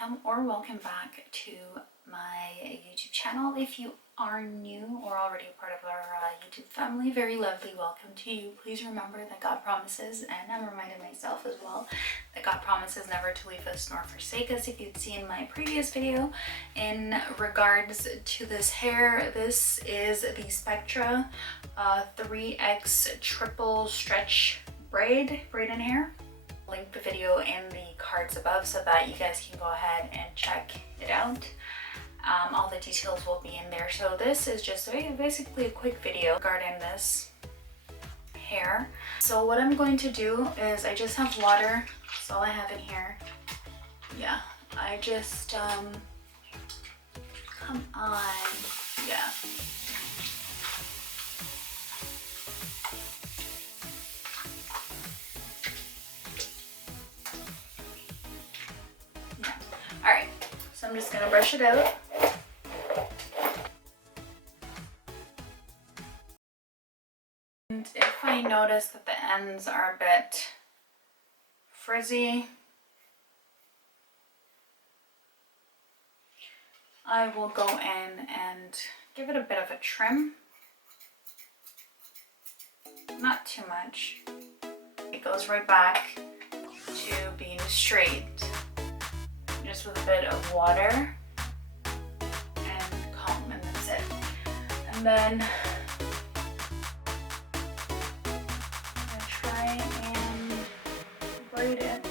welcome or welcome back to my YouTube channel. If you are new or already a part of our YouTube family, very lovely welcome to you. Please remember that God promises, and I'm reminding myself as well, that God promises never to leave us nor forsake us. If you'd seen my previous video in regards to this hair, this is the Spectra 3X triple stretch braid in hair. Link the video in the cards above so that you guys can go ahead and check it out. All the details will be in there. So this is just basically a quick video regarding this hair. So what I'm going to do is, I just have water. That's all I have in here. Yeah, I just come on, yeah. Alright, so I'm just gonna brush it out. And if I notice that the ends are a bit frizzy, I will go in and give it a bit of a trim. Not too much. It goes right back to being straight. Just with a bit of water and comb, and that's it. And then I'm gonna try and braid it.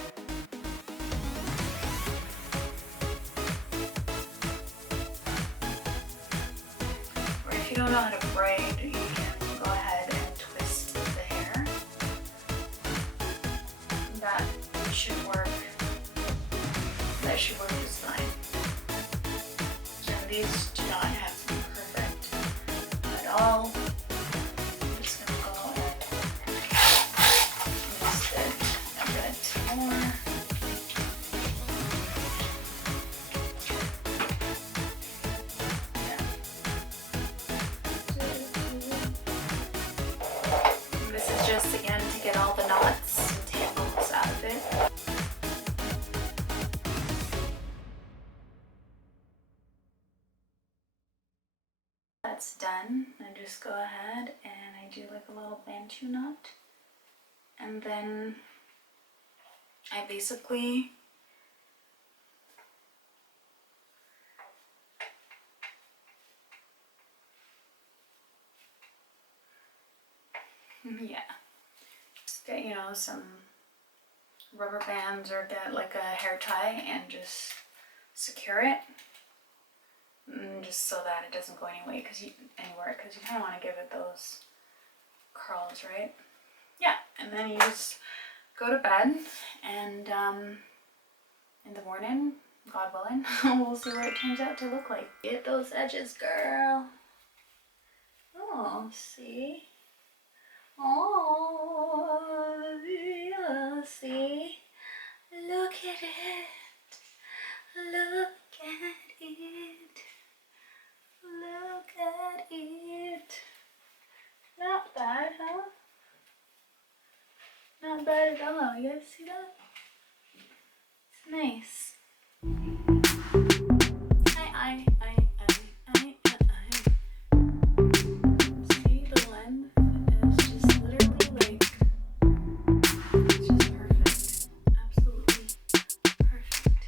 Or if you don't know how to braid, you can go ahead and twist the hair. That should work. That should work just fine. And these do not have to be perfect at all. I'm just gonna go and twist it a bit more. Yeah. And this is just again to get all the knots and tangles out of it. That's done. I just go ahead and I do like a little bantu knot, and then I basically just get, you know, some rubber bands or get like a hair tie and just secure it. Just so that it doesn't go anywhere, because you kind of want to give it those curls, right? Yeah, and then you just go to bed, and in the morning, God willing, we'll see what it turns out to look like. Get those edges, girl. Oh, see? Oh, yeah, see? Look at it. Look at it. Look at it. Not bad, huh? Not bad at all. You guys see that? It's nice. See, the length is just literally like, it's just perfect. Absolutely perfect.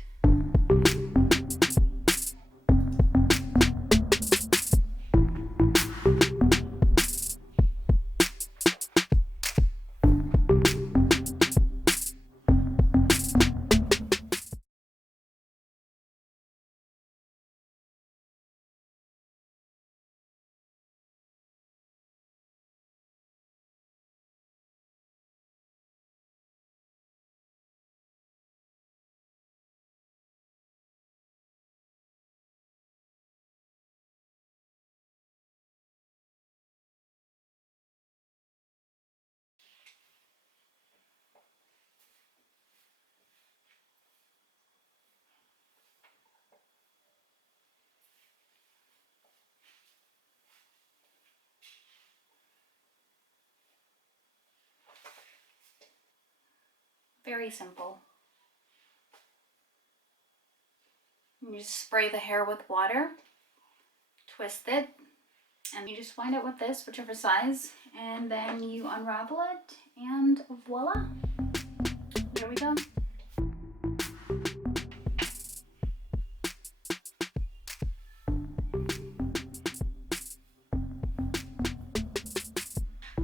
Very simple. You just spray the hair with water, twist it, and you just wind it with this, whichever size, and then you unravel it, and voila, there we go.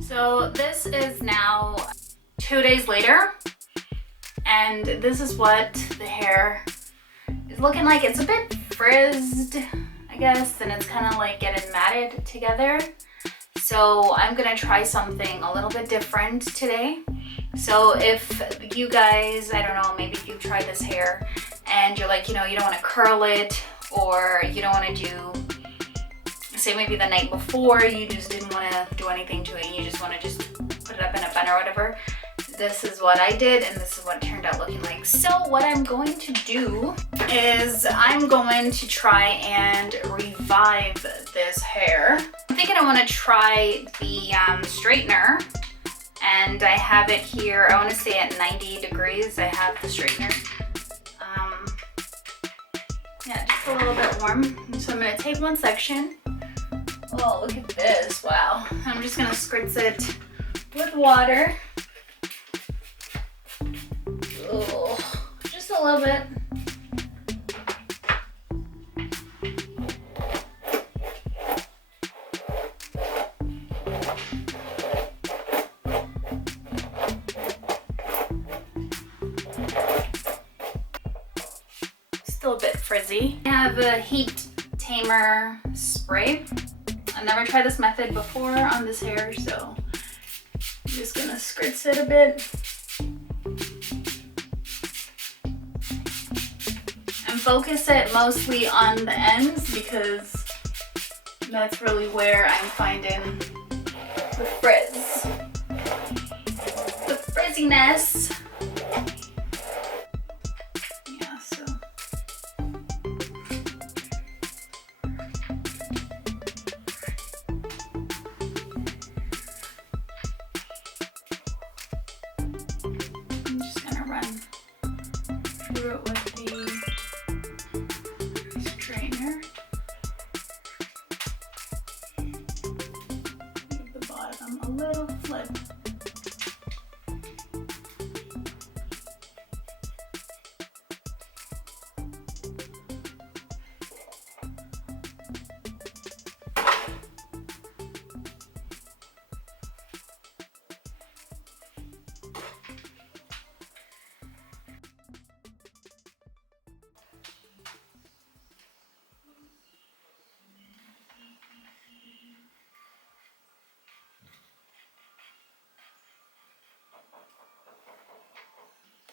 So this is now 2 days later, and this is what the hair is looking like. It's a bit frizzed, I guess, and it's kind of like getting matted together. So I'm gonna try something a little bit different today. So if you guys, I don't know, maybe if you try this hair and you're like, you know, you don't want to curl it, or you don't want to do, say maybe the night before you just didn't want to do anything to it, and you just want to just put it up in a bun or whatever, this is what I did, and this is what it turned out looking like. So what I'm going to do is I'm going to try and revive this hair. I'm thinking I want to try the straightener, and I have it here, I want to say at 90 degrees. I have the straightener. Yeah, just a little bit warm. So I'm going to take one section. Oh, look at this, wow. I'm just going to spritz it with water. Oh, just a little bit. Still a bit frizzy. I have a heat tamer spray. I've never tried this method before on this hair, so I'm just gonna spritz it a bit. And focus it mostly on the ends, because that's really where I'm finding the frizz. The frizziness. Yeah, so. I'm just gonna run through it with the straightener. Give the bottom a little flip.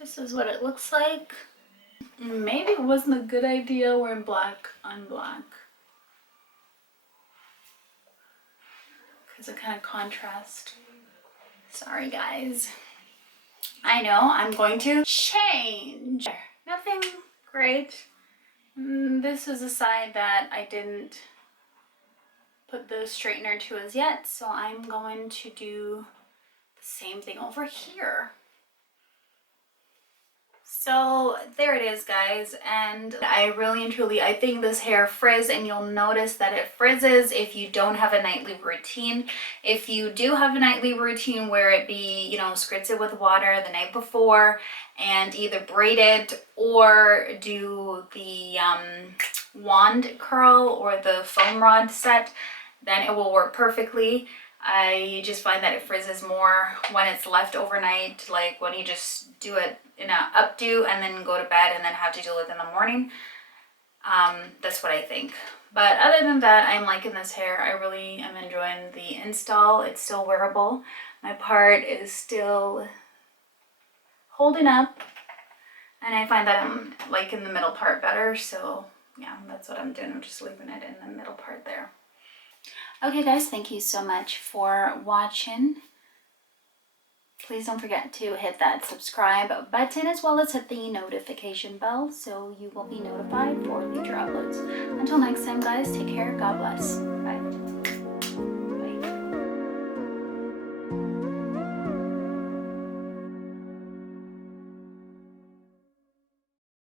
This is what it looks like. Maybe it wasn't a good idea wearing black on black, because it kind of contrast. Sorry guys. I know, I'm going to change. Nothing great. This is a side that I didn't put the straightener to as yet, so I'm going to do the same thing over here. So there it is, guys, and I really and truly, I think this hair frizz, and you'll notice that it frizzes if you don't have a nightly routine. If you do have a nightly routine where it be, you know, spritz it with water the night before and either braid it or do the wand curl or the foam rod set, then it will work perfectly. I just find that it frizzes more when it's left overnight, like when you just do it in a updo and then go to bed and then have to do it in the morning. That's what I think. But other than that, I'm liking this hair. I really am enjoying the install. It's still wearable. My part is still holding up, and I find that I'm liking the middle part better. So yeah, that's what I'm doing. I'm just leaving it in the middle part there. Okay guys, thank you so much for watching. Please don't forget to hit that subscribe button, as well as hit the notification bell so you will be notified for future uploads. Until next time guys, take care, God bless, bye.